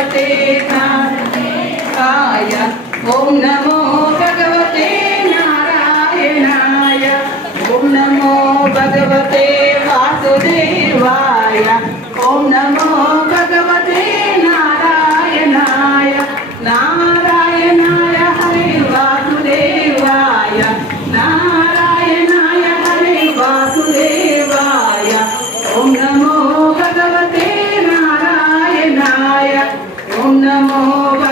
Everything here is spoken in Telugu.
భగవతే నారాయణాయ ఓం నమో భగవతే నారాయణాయ. ఓం నమో భగవతే వాసుదేవాయ. ఓం నమో భగవతే నారాయణాయ. నారాయణాయ హరే వాసుదేవాయ. నారాయణాయ హరే వాసుదేవాయ. ఓం నమో Namo Ba.